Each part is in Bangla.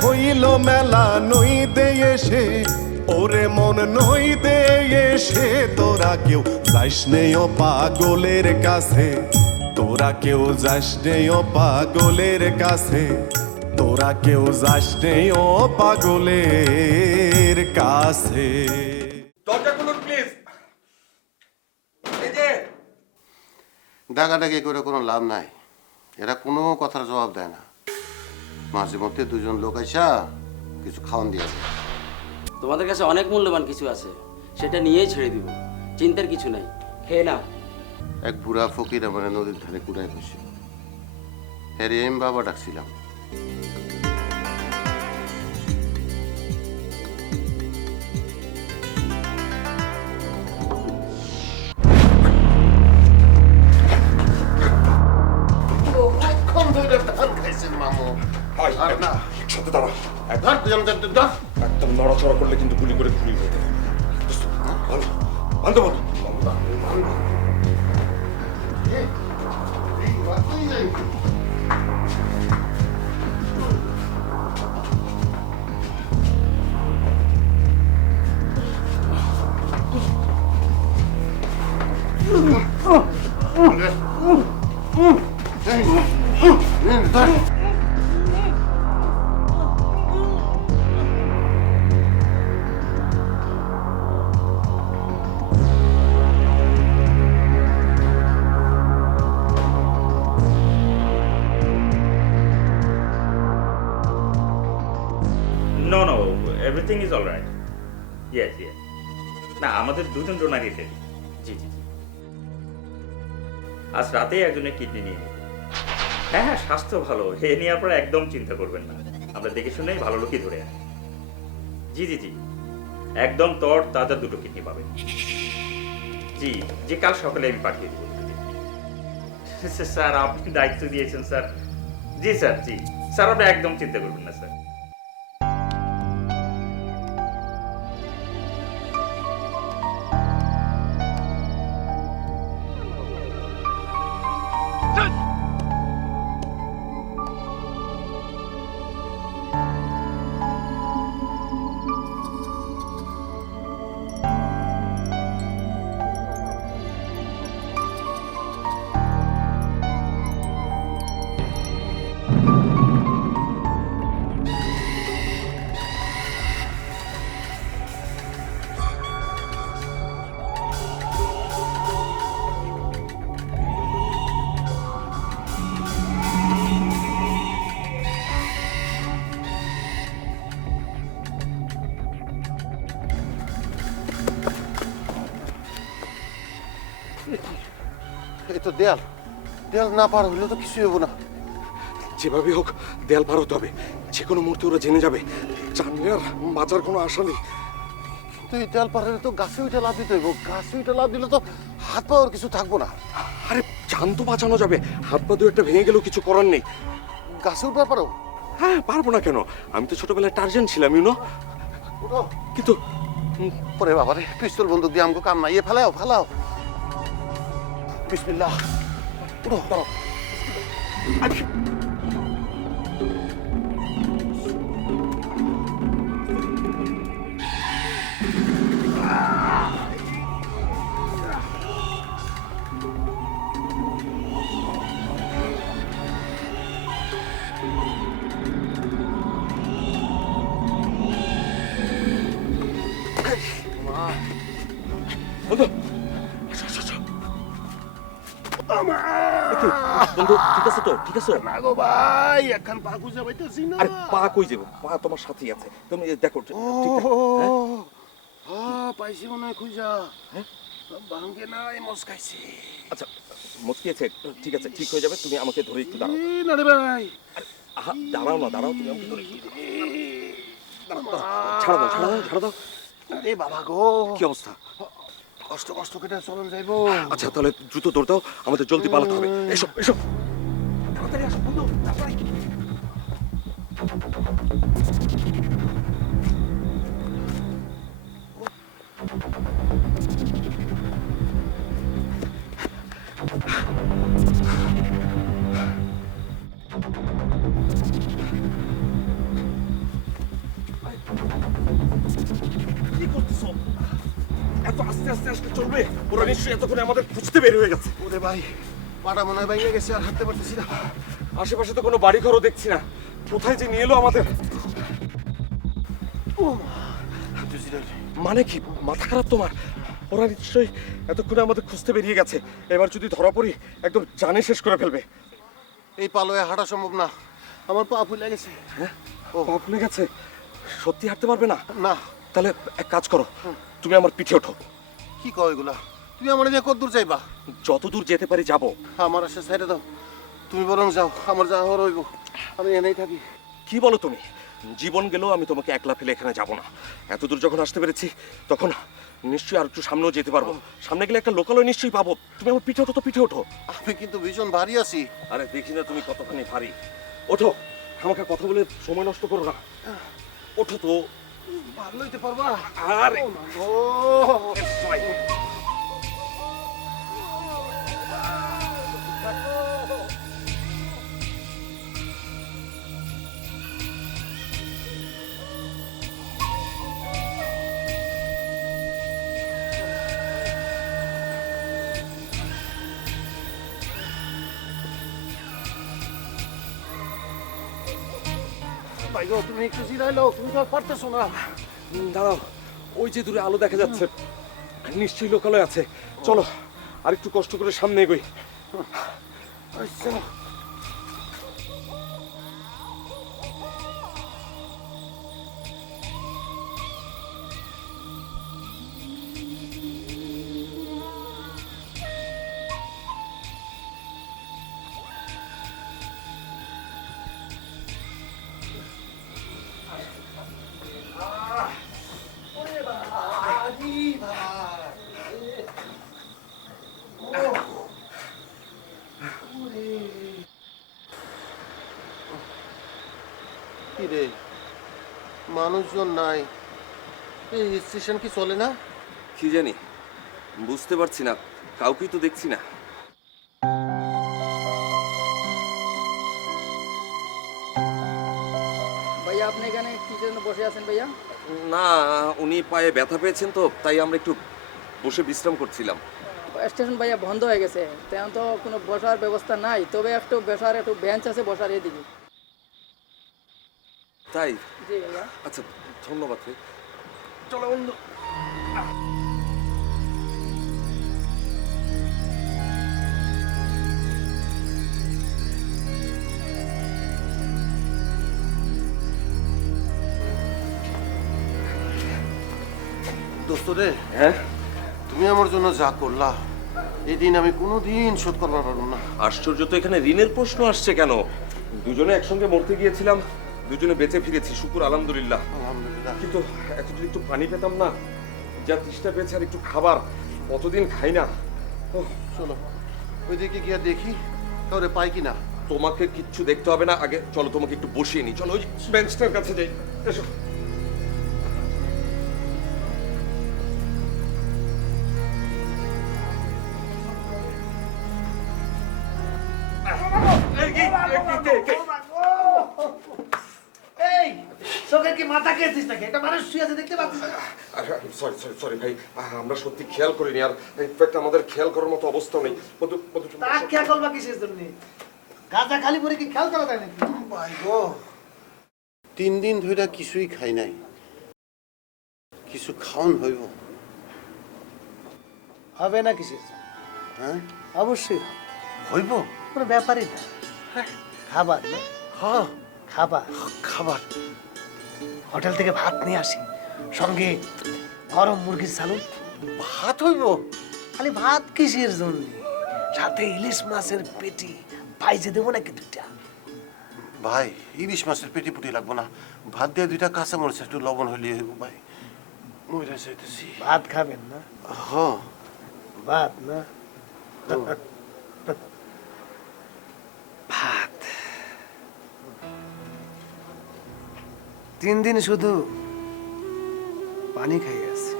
হইল মেলা নই দে এসে ওরে মন নই দে এসে। তোরা কেউ যাইস নে ও পাগলের কাছে তোরা কেউ যাস নে ও পাগলের কাছে তোরা কেউ যাস নে ও পাগলের কাছে। দরজা খুলুন প্লিজ এই যে। ডাকাডাকি করে কোনো লাভ নাই। এরা কোনো কথার জবাব দেয় না। মাঝে মধ্যে দুজন লোক আইসা কিছু খাওয়ান দিয়ে। তোমাদের কাছে অনেক মূল্যবান কিছু আছে সেটা নিয়েই ছেড়ে দিব। চিন্তার কিছু নাই। খেয়ে না এক বুড়া ফকির আমার নদীর ধারে কুড়ায় বসে। হ্যাঁ এম বাবা ডাকছিলাম। আয়, আর না। সাথে দাঁড়া। একদম নড়াচড়া করলে কিন্তু গুলি করে ঘুরি হয়ে যাবে ভালো everything is all right. Yes, yes. না আমাদের দুজন ডোনারই রেডি জি জি আজ রাতেই একজনের কিডনি নিয়ে নিব হ্যাঁ হ্যাঁ স্বাস্থ্য ভালো। এ নিয়ে আপনারা একদম চিন্তা করবেন না। আমরা দেখে শুনেই ভালো লোকই ধরে আনি জি জি জি। একদম তর তাজা দুটো কিডনি পাবেন। জি যে কাল সকালে আমি পাঠিয়ে দেবো। স্যার আপনি দায়িত্ব দিয়েছেন স্যার। জি স্যার জি। স্যার আপনি একদম চিন্তা করবেন না স্যার। তো দেয়াল। দেয়াল না পার হইলে তো কিছুই হব না। যেভাবে হোক দেয়াল পার হতে হবে। যে কোনো মুহূর্তে ওরা জেনে যাবে। জানলে আর বাঁচার কোনো আশা নেই। কিন্তু এই দেয়াল পার হলে তো গাছে ওইটা লাভ দিতে হইব। গাছে উঠে লাভ দিলে তো হাত পাওয়ার কিছু থাকব না। আরে জান তো বাঁচানো যাবে। হাত পা দু একটা ভেঙে গেলেও কিছু করার নেই। গাছে উঠবার পারো? হ্যাঁ পারব না কেন? আমি তো ছোটবেলায় টার্জেন ছিলাম ইউনো কিন্তু পরে বাবারে পিস্তল বন্দুক দিয়ে আমাকে কাম নাই এ ফেলাও ফেলাও। বিসমিল্লাহ। উঠো দাঁড়াও। ঠিক আছে? না গো ভাই এখন পা গুজা পাইতেছি না। আরে পা কই যাব? পা তোমার সাথেই আছে। তুমি দেখো হ্যাঁ? হ্যাঁ পাইছি মনে হয় খুঁজা। ভাঙ্গে নাই মস খাইছি আচ্ছা মুচকিয়েছে ঠিক আছে ঠিক হয়ে যাবে। তুমি আমাকে ধরে একটু দাঁড়াও। না রে ভাই। আহা, দাঁড়াও না দাঁড়াও তুমি আমাকে ধরে। ছাড়া দাও ছাড়া দাও ছাড়া দাও। আরে বাবা গো। কি অবস্থা? কষ্ট কষ্ট কেটে চলন যাইবো। আচ্ছা তাহলে দ্রুত দৌড় দাও আমাদের জলদি পালাতে হবে। এসো এসো। তাড়াতাড়ি আসো বন্ধু তাড়াতাড়ি আস্তে আস্তে আসলে চলবে? ওরা নিশ্চয়ই এতক্ষণে আমাদের খুঁজতে বের হয়ে গেছে। ওরে ভাই। পাটা মনে ভেঙে গেছে আর হাঁটতে পারতেছি না। আশেপাশে তো কোনো বাড়ি ঘরও দেখছি না। কোথায় যে নিয়ে এলো আমাদের? না। মানে কি? মাথা খারাপ তোমার? ওরা নিশ্চয়ই এতক্ষণে আমাদের খুঁজতে বেরিয়ে গেছে। এবার যদি ধরা পড়ি একদম জানে শেষ করে ফেলবে। এই পালোয় হাঁটা সম্ভব না। আমার পা ফুলে গেছে। হ্যাঁ? ও। পা ফুলে গেছে? সত্যি হাঁটতে পারবে না? না। তাহলে এক কাজ করো তুমি আমার পিঠে ওঠো। কি কও এগুলা? তুমি আমার দিয়ে কত দূর যাইবা? যত দূর যেতে পারি যাব। আমার আশা সাইডে দাও। তুমি বরং যাও আমার যাওয়া হওয়ার হইব। আমি এনেই থাকি। কি বলো তুমি? জীবন গেলেও আমি তোমাকে একলা ফেলে এখানে যাব না। এত দূর যখন আসতে পেরেছি তখন নিশ্চয়ই আর একটু সামনেও যেতে পারব। সামনে গেলে একটা লোকালয় নিশ্চয়ই পাবো। তুমি আমার পিঠে ওঠো তো পিঠে ওঠো। আমি কিন্তু ভীষণ ভারী আছি। আরে দেখি না তুমি কতখানি ভারী। ওঠো আমাকে কথা বলে সময় নষ্ট করো না। ওঠো তো। ভালো হইতে পারবা? আরে। ও ভাই গো, তুমি একটু জিরাইলো তুমি তো আর পারতেছো না। দাঁড়াও, ওই যে দূরে আলো দেখা যাচ্ছে। নিশ্চয়ই লোকালয় আছে। চলো আর একটু কষ্ট করে সামনে এগোই। আচ্ছা। কি রে? মানুষজন নাই। এই স্টেশন কি চলে না? কি জানি বুঝতে পারছি না কাউকেই তো দেখছি না। ভাইয়া আপনি এখানে কিসের জন্য বসে আছেন ভাইয়া? না উনি পায়ে ব্যথা পেয়েছেন তো তাই আমরা একটু বসে বিশ্রাম করছিলাম। স্টেশন ভাইয়া বন্ধ হয়ে গেছে তেমন তো কোনো বসার ব্যবস্থা নাই তবে একটু বসার একটু বেঞ্চ আছে বসার এদিকে। তাই? আচ্ছা ধন্যবাদ চলো বন্ধু দোস্ত রে হ্যাঁ? তুমি আমার জন্য যা করলা এই দিন আমি কোনোদিন শোধ করবার পারব না। আশ্চর্য তো এখানে ঋণের প্রশ্ন আসছে কেন? দুজনে একসঙ্গে মরতে গিয়েছিলাম। দুজনে বেঁচে ফিরেছি শুকুর আলহামদুলিল্লাহ। আলহামদুলিল্লাহ। কিন্তু এতদিন যদি একটু পানি পেতাম না যা তৃষ্ঠা পেয়েছে আর একটু খাবার কতদিন খাই না। ও চলো ওইদিকে গিয়ে দেখি তাহলে পাই কি না তোমাকে কিচ্ছু দেখতে হবে না আগে চলো তোমাকে একটু বসিয়ে নি চলো ওই বেঞ্চটার কাছে যাই। এসো। সরি সরি সরি ভাই। আমরা সত্যি খেয়াল করিনি। আর ইনফ্যাক্ট আমাদের খেয়াল করার মতো অবস্থা নেই। মধু তুমি খেয়াল করবা কিসের জন্য? গাঁজা খালি পরে কি খেয়াল করা যায় নাকি? গো তিন দিন ধরে কিছুই খাই নাই। কিছু খাওন হইব। হবে না জন্য? হ্যাঁ? অবশ্যই। হইব? কোনো ব্যাপারই না। খাবার না? হ্যাঁ। খাবার। খাবার। হোটেল থেকে ভাত নিয়ে আসি। সঙ্গে গরম মুরগির সালুন ভাত হইব? খালি ভাত কিসের জন্য? সাথে ইলিশ মাছের পেটি। পাইজে দেবো নাকি দুইটা? ভাই ইলিশ মাছের পেটি পুটি লাগবো না। ভাত দিয়ে দুইটা কাঁচা মরিচ একটু লবণ হইলে হইব ভাই। মইরা চাইতেছি ভাত খাবেন না? হ্যাঁ। ভাত না। ভাত। তিন দিন শুধু পানি খাই আছে।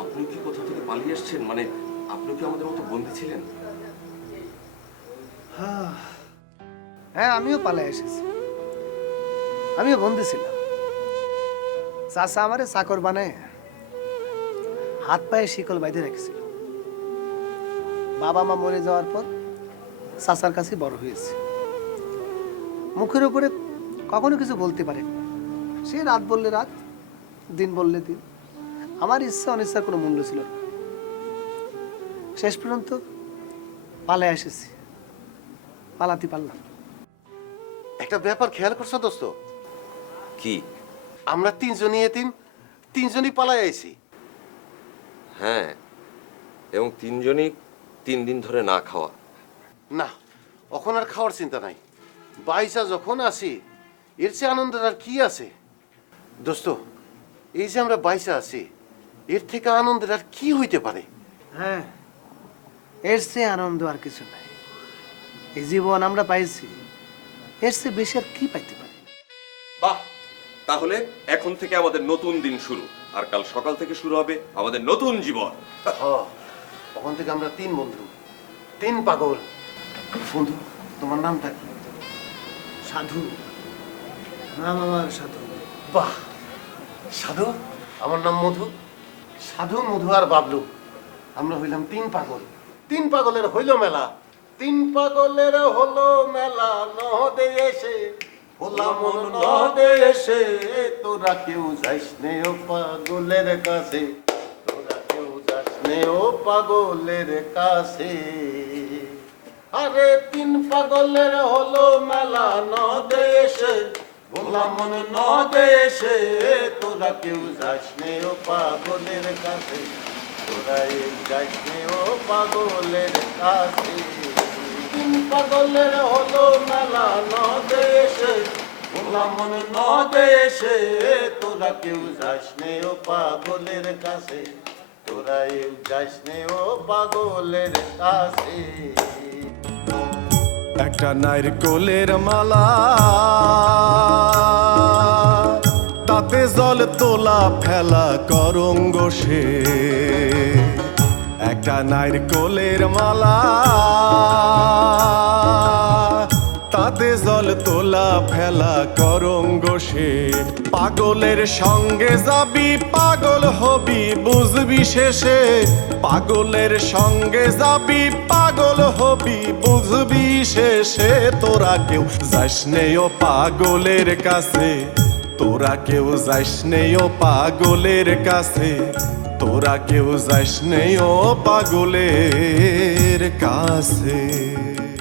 আপনি কি কোথা থেকে পালিয়ে এসেছেন মানে আপনি কি আমাদের মতো বন্দি ছিলেন? হ্যাঁ আমিও পালাই এসেছি। আমিও বন্দি ছিলাম। চাষা আমারে চাকর বানায়। হাত পায়ে শিকল বাইধে রেখেছিল। বাবা মা মরে যাওয়ার পর চাচার কাছে বড় হয়েছে। মুখের উপরে কখনো কিছু বলতে পারে সে রাত বললে রাত দিন বললে দিন। আমার ইচ্ছা অনিচ্ছার কোনো মূল্য ছিল না। শেষ পর্যন্ত পালায় এসেছি। পালাতে পারলাম একটা ব্যাপার খেয়াল করছ দোস্ত? কি? আমরা তিনজনই এতিম তিনজনই পালাই আইছি। হ্যাঁ এবং তিনজনই তিন দিন ধরে না খাওয়া। না এখন আর খাওয়ার চিন্তা নাই। বাইসা যখন আসি এর চেয়ে আনন্দের আর কি আছে? দোস্ত এই যে আমরা বাইসা আছি এর থেকে আনন্দের আর কি হইতে পারে? হ্যাঁ এর চেয়ে আনন্দ আর কিছু নাই। এই জীবন আমরা পাইছি এর চেয়ে বেশি আর কি পাইতে পারি? বাহ তাহলে এখন থেকে আমাদের নতুন দিন শুরু। আর কাল সকাল থেকে শুরু হবে আমাদের নতুন জীবন। হ তখন থেকে আমরা তিন বন্ধু তিন পাগল। বন্ধু তোমার নামটা কি? সাধু। নাম আমার সাধু। বাহ! সাধু? আমার নাম মধু। সাধু মধু আর বাবলু। আমরা হইলাম তিন পাগল। তিন পাগলের হইল মেলা। তিন পাগলের হলো মেলা নহদে এসে মন নহদে এসে তোরা কেউ যাইস নে ও পাগলের কাছে। তোরা কেউ যাস নে ও পাগলের কাছে। আরে তিন পাগলের হলো মেলা নদে এসে বললাম মনে নদে তোরা কেউ যাস নে ও পাগলের কাছে। তোরা যাস নে ও পাগলের কাছে। পাগলের হলো মেলা নদে এসে বললাম মনে নদে এসে, তোরা কেউ যাস নে ও পাগলের কাছে, তোরা এই যাস নে পাগলের কাছে। একটা নারকোলের মালা, তাতে জল তোলা ফেলা করঙ্গ সে। একটা নারকোলের মালা। তাতে জল তোলা ফেলা করঙ্গ সে। পাগলের সঙ্গে যাবি, পাগল হবি, বুঝবি শেষে। পাগলের সঙ্গে যাবি, পাগল হবি, বুঝবি শেষে। তোরা কেউ যাস নেও পাগলের কাছে। তোরা কেউ যাস ও পাগলের কাছে। তোরা কেউ যাস ও পাগলের কাছে।